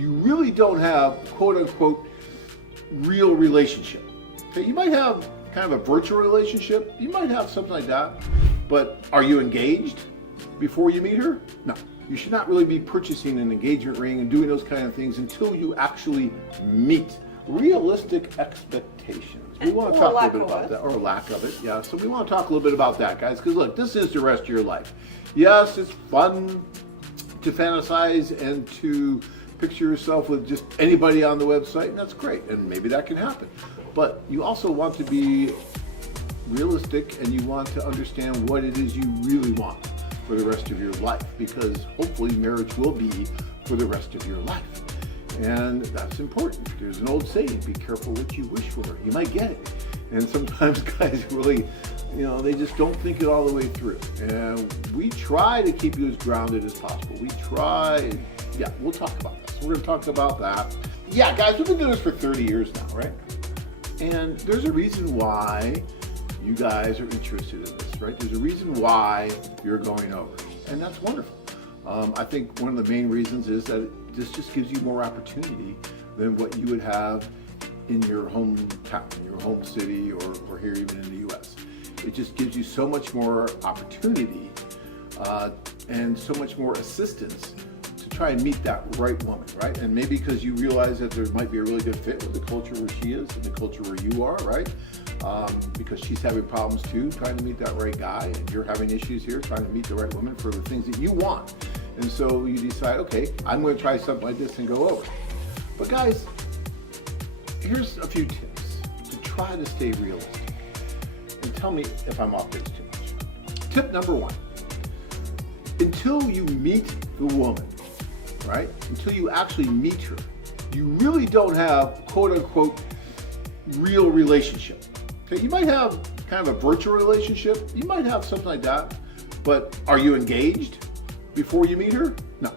you really don't have quote unquote real relationship. Okay, you might have kind of a virtual relationship, you might have something like that, but are you engaged before you meet her? No. You should not really be purchasing an engagement ring and doing those kind of things until you actually meet. Realistic expectations. We want to talk a little bit about that, or lack of it, yeah. So we want to talk a little bit about that, guys, because look, this is the rest of your life. Yes, it's fun to fantasize and to picture yourself with just anybody on the website, and that's great, and maybe that can happen. But you also want to be realistic, and you want to understand what it is you really want for the rest of your life, because hopefully marriage will be for the rest of your life. And that's important. There's an old saying, be careful what you wish for. You might get it. And sometimes guys really, they just don't think it all the way through. And we try to keep you as grounded as possible. We try, we'll talk about this. We're gonna talk about that. Yeah, guys, we've been doing this for 30 years now, right? And there's a reason why you guys are interested in this, right? There's a reason why you're going over. And that's wonderful. I think one of the main reasons is that this just gives you more opportunity than what you would have in your hometown, in your home city, or here even in the US. It just gives you so much more opportunity and so much more assistance to try and meet that right woman, right? And maybe because you realize that there might be a really good fit with the culture where she is and the culture where you are, right? Because she's having problems too, trying to meet that right guy, and you're having issues here, trying to meet the right woman for the things that you want. And so you decide, okay, I'm going to try something like this and go over. But guys, here's a few tips to try to stay realistic. And tell me if I'm off base too much. Tip number one, until you meet the woman, right? Until you actually meet her, you really don't have quote unquote real relationship. Okay, you might have kind of a virtual relationship, you might have something like that, but are you engaged before you meet her? No,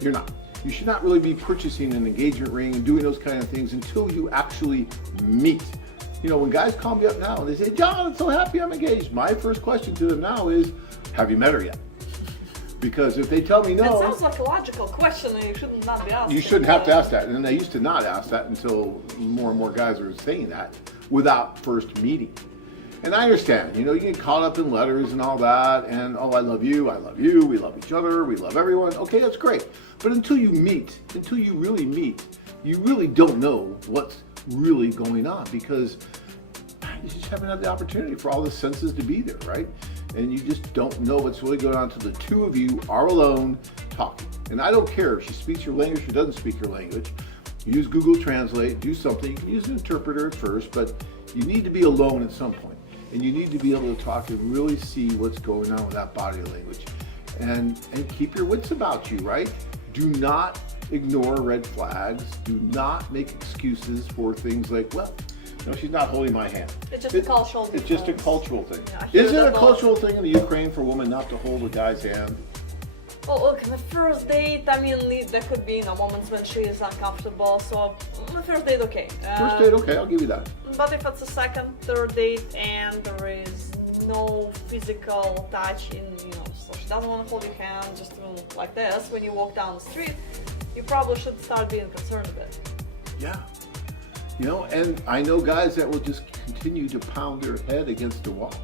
you're not. You should not really be purchasing an engagement ring and doing those kind of things until you actually meet. When guys call me up now and they say, John, I'm so happy I'm engaged, my first question to them now is, have you met her yet? Because if they tell me no... It sounds like a logical question and you should not be asking. You shouldn't have to ask that. And I used to not ask that until more and more guys are saying that without first meeting. And I understand, you get caught up in letters and all that, and oh, I love you, we love each other, we love everyone. Okay, that's great. But until you really meet, you really don't know what's really going on, because you just haven't had the opportunity for all the senses to be there, right? And you just don't know what's really going on until the two of you are alone talking. And I don't care if she speaks your language or doesn't speak your language. Use Google Translate, do something. You can use an interpreter at first, but you need to be alone at some point. And you need to be able to talk and really see what's going on with that body language. And keep your wits about you, right? Do not ignore red flags. Do not make excuses for things like, well, she's not holding my hand. It's just a cultural thing. It's just a cultural thing. Yeah, is it a cultural thing in the Ukraine for a woman not to hold a guy's hand? Well, look, the first date, there could be moments when she is uncomfortable, so the first date, okay. First date, okay, I'll give you that. But if it's a second, third date, and there is no physical touch so she doesn't want to hold your hand, just like this, when you walk down the street, you probably should start being concerned a bit. Yeah. And I know guys that will just continue to pound their head against the wall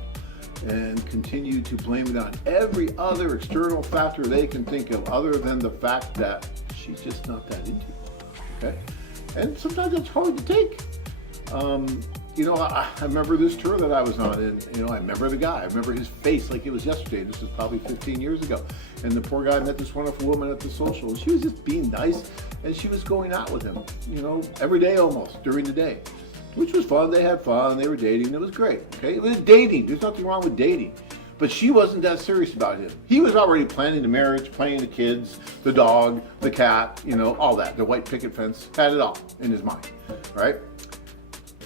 and continue to blame it on every other external factor they can think of other than the fact that she's just not that into you, okay? And sometimes it's hard to take. I remember this tour that I was on, and I remember the guy. I remember his face like it was yesterday. This was probably 15 years ago. And the poor guy met this wonderful woman at the social, and she was just being nice, and she was going out with him, every day almost, during the day. Which was fun. They had fun. They were dating. It was great. Okay, it was dating. There's nothing wrong with dating. But she wasn't that serious about him. He was already planning the marriage, planning the kids, the dog, the cat, all that. The white picket fence, had it all in his mind, right?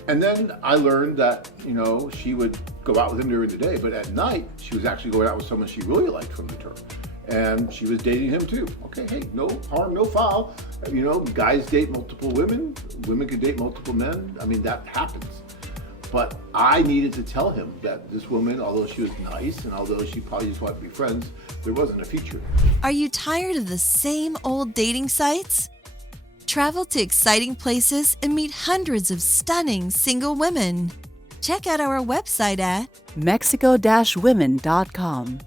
And then I learned that, she would go out with him during the day, but at night, she was actually going out with someone she really liked from the tour. And she was dating him too. Okay, hey, no harm, no foul. Guys date multiple women. Women can date multiple men. I mean, that happens. But I needed to tell him that this woman, although she was nice and although she probably just wanted to be friends, there wasn't a future. Are you tired of the same old dating sites? Travel to exciting places and meet hundreds of stunning single women. Check out our website at Mexico-women.com.